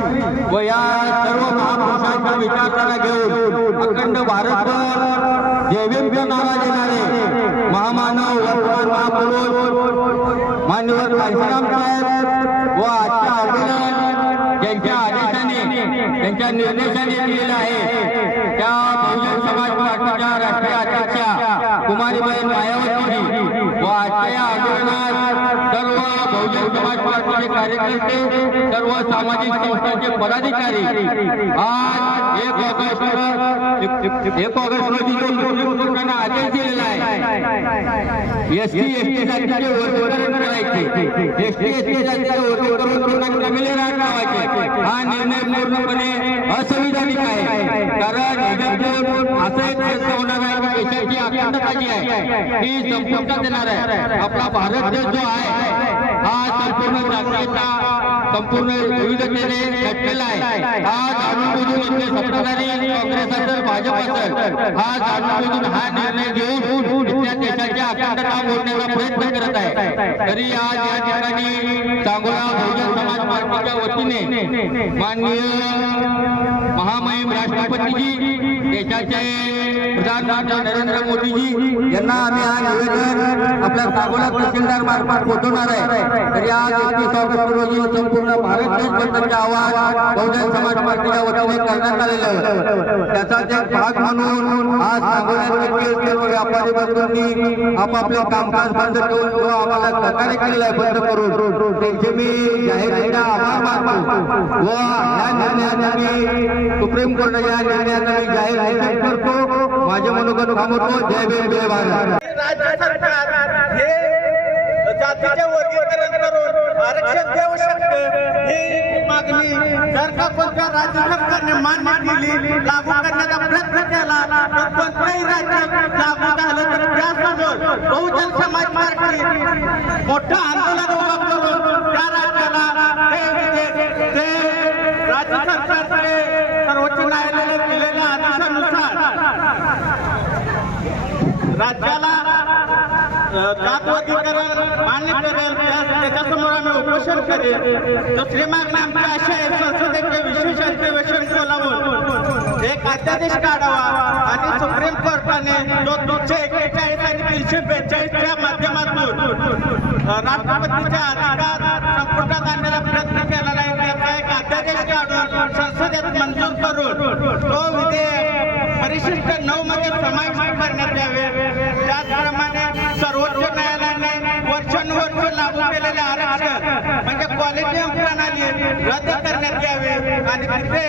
व या सर्व महापुरुषांच्या विचारधारा घेऊन अखंड भारतभर जयभीमचं नावा देणारे महामानव वर्तमान महापुरुष मान्यवर काशीराम साहेब व आजच्या आंदोलन त्यांच्या आदेशाने त्यांच्या निर्देशाने दिलेलं आहे त्या बहुजन समाज पार्टीच्या राष्ट्रीय अध्यक्षा कुमारीबाई मायावतीजी आजच्या आंदोलनात सर्व बहुजन समाज पार्टीचे कार्यकर्ते सर्व सामाजिक संस्थांचे पदाधिकारी आज एक ऑगस्ट एक ऑगस्ट रोजी जो लोकसंख्यांना आदेश दिलेला आहे एस टी एस टी जातीचे वर्गीकरण करायचे एस टी एस टी जातीचे वर्गीकरण करून कमिले लावायचे हा निर्णय पूर्णपणे असंविधानिक आहे कारण असं एक प्रश्न होणार आहे की देशाची अखंडता आहे ही संपुष्टात येणार आहे आपला भारत देश जो आहे हा संपूर्ण जागतिकता संपूर्ण विविधतेने नटलेला आहे. हा जाणून बुजून इथले सत्ताधारी काँग्रेस असेल भाजप असेल हा जाणून बुजून हा निर्णय घेऊन देशाची अखंडता मोडण्याचा प्रयत्न करत आहे. तरी आज या ठिकाणी सांगोला बहुजन समाज पार्टीच्या वतीने माननीय महामहिम राष्ट्रपतीजी देशाचे प्रधानमंत्री नरेंद्र मोदीजी, यांना आम्ही हा निवेदन सांगोला तहसीलदार मार्फत पोहोचवणार आहे. तरी आज एकवीस ऑगस्ट रोजी संपूर्ण भारत देश बंदचे आवाहन बहुजन समाज पार्टीच्या वतीने एक भाग म्हणून आज सांगोल्यातील सर्व व्यापारी आपापले कामकाज बंद जो आम्हाला सहकार्य केलेलं बंद त्यांचे मी आभार मानतो. सुप्रीम कोर्टाच्या जाहीर करतो. माझे मनोगत जय भीम जय भारत. राज्य सरकार हे जातीचे वर्गीकरण करून आरक्षण देऊ शकते ही मागणी जर का कोणत्या राज्य सरकारने मान्य केली लागू करण्याचा प्रयत्न केला तर कोणत्याही राज्यात लागू झालं तर त्यासमोर बहुजन समाज पार्टी मोठं आंदोलन उभं करून त्या राज्याला ते- ते- ते राज्य सरकारकडे सर्वोच्च न्यायालयाने दिलेल्या आदेशानुसार राज्याला अ, जात वर्गीकरण मान्य करेल त्याच्यासमोर आम्ही उपोषण करेल दुसरी मागणी आमची अशी आहे संसदेचे विशेष अधिवेशन बोलावून एक अध्यादेश काढावा आणि सुप्रीम कोर्टाने जो दोनशे एक्केचाळीस आणि तीनशे बेचाळीसच्या माध्यमातून राष्ट्रपतीच्या अधिकार संपुटात आणण्याचा प्रयत्न केलेला आहे त्याचा एक अध्यादेश काढून संसदेत मंजूर करून तो विधेयक परिशिष्ट नऊ मध्ये समाविष्ट करण्यात यावे त्याचप्रमाणे सर्वोच्च न्यायालयाने वर्षानुवर्ष लागू केलेले आरक्षण म्हणजे कॉलेजियम प्रणाली रद्द करण्यात यावे. आणि तिथे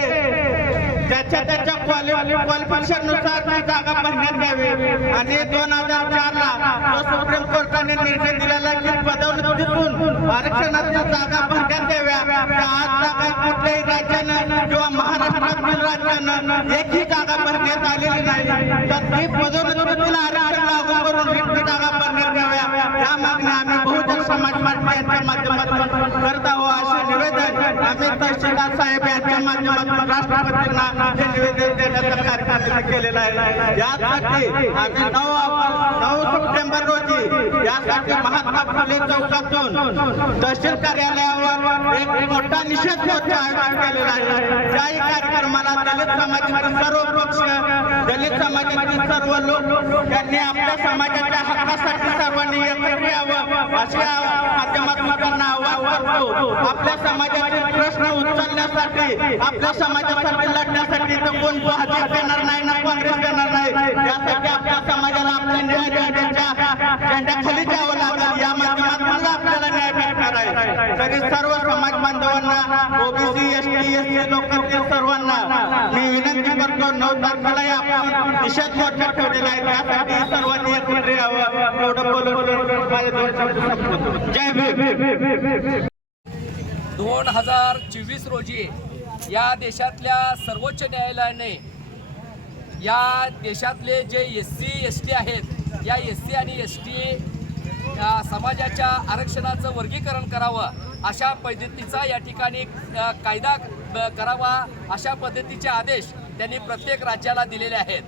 त्याच्या त्याच्या क्वालिफिकेशननुसार ती जागा भरण्यात यावी. आणि दोन हजार चार ला सुप्रीम कोर्टाने निर्णय दिलेला की पदोन्नतीतून आरक्षणाच्या जागा भरण्यात याव्या. त्या आज जागा कुठल्याही राज्यानं किंवा महाराष्ट्रातील राज्यानं एकही जागा भरण्यात आलेली नाही. तर ती पदोन्नतीतील आरक्षण लागू करून रिक्त जागा भरण्यात याव्या. या मागण्या आम्ही समाज पार्टी यांच्या माध्यमातून करत आहोत असे निवेदन आम्ही तहसीलदार साहेब यांच्या माध्यमातून राष्ट्रपतींना हे निवेदन देण्याचा कार्यक्रम केलेला आहे यासाठी आम्ही नऊ नऊ सप्टेंबर रोजी यासाठी महात्मा फुले चौकातून तहसील कार्यालयावर एक मोठा निषेध मोर्चा आयोजित केलेला आहे त्याही कार्यक्रमाला दलित समाजातील सर्व पक्ष दलित समाजातील सर्व लोक त्यांनी आपल्या समाजाच्या हक्कासाठी सर्वांनी एकत्र यावं अशी आ- माध्यमातून त्यांना आवाहन करतो. आपल्या समाजाचे प्रश्न उचलण्यासाठी आपल्या समाजासाठी लढण्यासाठी तर कोण भाजप देणार नाही ना काँग्रेस देणार नाही? यासाठी आपल्या समाजाला आपल्या न्याय झेंड्याच्या झेंड्याखाली द्यावं लागलं. या माध्यमातून आपल्याला न्याय भेटणार आहे. तरी सर्व समाज बांधवांना ओबीसी एस टी एस लोकांतील सर्वांना मी नऊ आपण निषेध मोर्चा ठेवलेला आहे. त्यासाठी सर्वांनी एकत्र यावं. एवढं बोलून माझे दोन शब्द जय भीम. दोन हजार चोवीस रोजी या देशातल्या सर्वोच्च न्यायालयाने या देशातले जे एस सी एस टी आहेत या एस सी आणि एस टी समाजाच्या आरक्षणाचं वर्गीकरण करावं अशा पद्धतीचा या ठिकाणी कायदा करावा अशा पद्धतीचे आदेश त्यांनी प्रत्येक राज्याला दिलेले आहेत.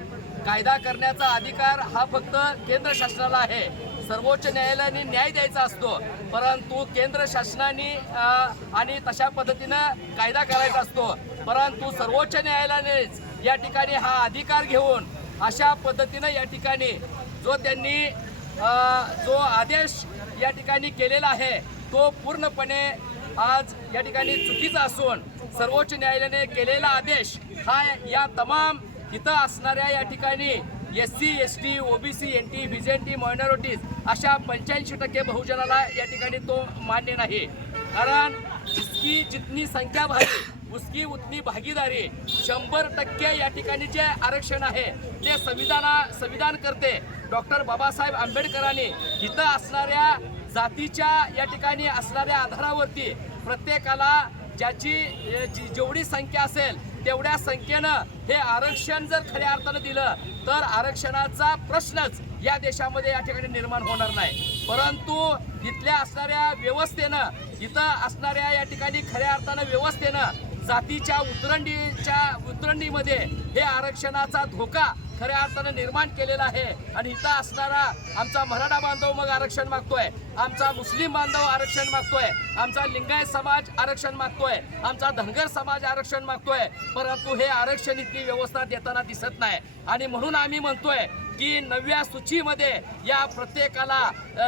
कायदा करण्याचा अधिकार हा फक्त केंद्र शासनाला आहे. सर्वोच्च न्यायालयाने न्याय द्यायचा असतो. परंतु केंद्र शासनाने आणि तशा पद्धतीनं कायदा करायचा असतो. परंतु सर्वोच्च न्यायालयानेच या ठिकाणी हा अधिकार घेऊन अशा पद्धतीनं या ठिकाणी जो त्यांनी जो आदेश या ठिकाणी केलेला आहे तो पूर्णपणे आज या ठिकाणी चुकीचा असून सर्वोच्च न्यायालयाने केलेला आदेश हा या तमाम इथं असणाऱ्या या ठिकाणी S C S T OBC N T VJNT minorities अशा पंच्याऐंशी टक्के बहुजनाला या ठिकाणी तो मान्य नाही. कारण जितकी जितनी संख्या भारी उसकी उतनी भागीदारी शंभर टक्के या ठिकाणी जे आरक्षण आहे ते संविधाना संविधान करते. डॉक्टर बाबासाहेब आंबेडकरांनी इथं असणाऱ्या जातीच्या या ठिकाणी असणाऱ्या आधारावरती प्रत्येकाला ज्याची जी जेवढी संख्या असेल तेवढ्या संख्येनं हे आरक्षण जर खऱ्या अर्थानं दिलं तर आरक्षणाचा प्रश्नच या देशामध्ये या ठिकाणी निर्माण होणार नाही. परंतु इथल्या असणाऱ्या व्यवस्थेनं इथं असणाऱ्या या ठिकाणी खऱ्या अर्थानं व्यवस्थेनं जातीच्या उतरंडीच्या उतरंडीमध्ये हे आरक्षणाचा धोका खऱ्या अर्थानं निर्माण केलेला आहे. आणि इथं असणारा आमचा मराठा बांधव मग आरक्षण मागतोय. आमचा मुस्लिम बांधव आरक्षण मागतोय. आमचा लिंगायत समाज आरक्षण मागतोय. आमचा धनगर समाज आरक्षण मागतोय. परंतु हे आरक्षण इथली व्यवस्था देताना दिसत नाही. आणि म्हणून आम्ही म्हणतोय की नव्या सूचीमध्ये या प्रत्येकाला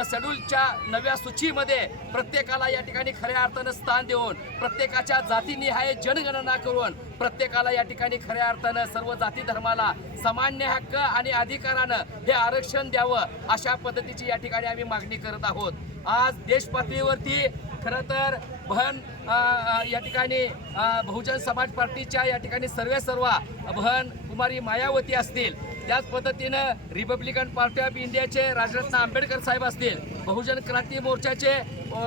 शेड्यूलच्या नव्या सूचीमध्ये प्रत्येकाला या ठिकाणी खऱ्या अर्थानं स्थान देऊन प्रत्येकाच्या जातीनिहाय जनगणना करून प्रत्येकाला या ठिकाणी खऱ्या अर्थानं सर्व जाती धर्माला सामान्य हक्क आणि अधिकारानं हे आरक्षण द्यावं अशा पद्धतीची या ठिकाणी आम्ही मागणी करत आहोत. आज देश पातळीवरती खरं तर बहन या ठिकाणी बहुजन समाज पार्टीच्या या ठिकाणी सर्वे सर्वा बहन कुमारी मायावती असतील. त्याच पद्धतीनं रिपब्लिकन पार्टी ऑफ इंडियाचे राजरत्न आंबेडकर साहेब असतील. बहुजन क्रांती मोर्चाचे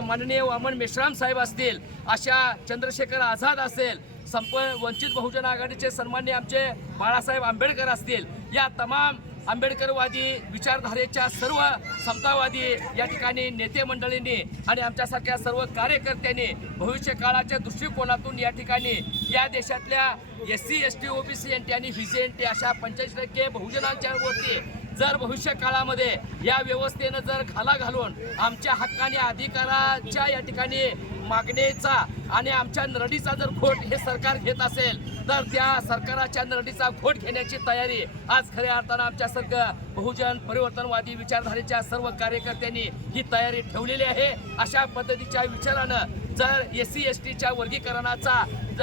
माननीय वामन मेश्राम साहेब असतील. अशा चंद्रशेखर आझाद असेल संप वंचित बहुजन आघाडीचे सन्मान्य आमचे बाळासाहेब आंबेडकर असतील. या तमाम आंबेडकरवादी विचारधारेच्या सर्व समतावादी या ठिकाणी नेते मंडळींनी आणि आमच्यासारख्या सर्व कार्यकर्त्यांनी भविष्य काळाच्या दृष्टिकोनातून या ठिकाणी या देशातल्या S C S T OBC N T आणि व्ही सी एन टी अशा पंच्याऐंशी टक्के बहुजनांच्या वरती जर भविष्य काळामध्ये या व्यवस्थेनं जर घाला घालून आमच्या हक्काने अधिकाराच्या या ठिकाणी मागणीचा आणि आमच्या नरडीचा जर खोट हे सरकार घेत असेल तर त्या सरकाराच्या नरडीचा घोट घेण्याची तयारी. आज खऱ्या अर्थानं आमच्या सरकार बहुजन परिवर्तनवादी विचारधारेच्या सर्व कार्यकर्त्यांनी ही तयारी ठेवलेली आहे. अशा पद्धतीच्या विचारानं जर एस सी एस टीच्या वर्गीकरणाचा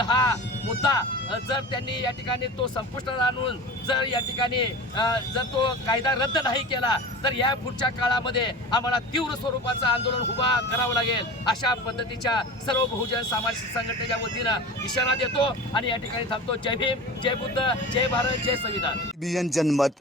हा मुद्दा जर त्यांनी या ठिकाणी तो संपुष्टात आणून जर या ठिकाणी जर तो कायदा रद्द नाही केला तर या पुढच्या काळामध्ये आम्हाला तीव्र स्वरूपाचं आंदोलन उभा करावं लागेल. अशा पद्धतीच्या सर्व बहुजन सामाजिक संघटनेच्या वतीनं इशारा देतो आणि या ठिकाणी थांबतो. जय भीम जय बुद्ध जय भारत जय संविधान. जनमत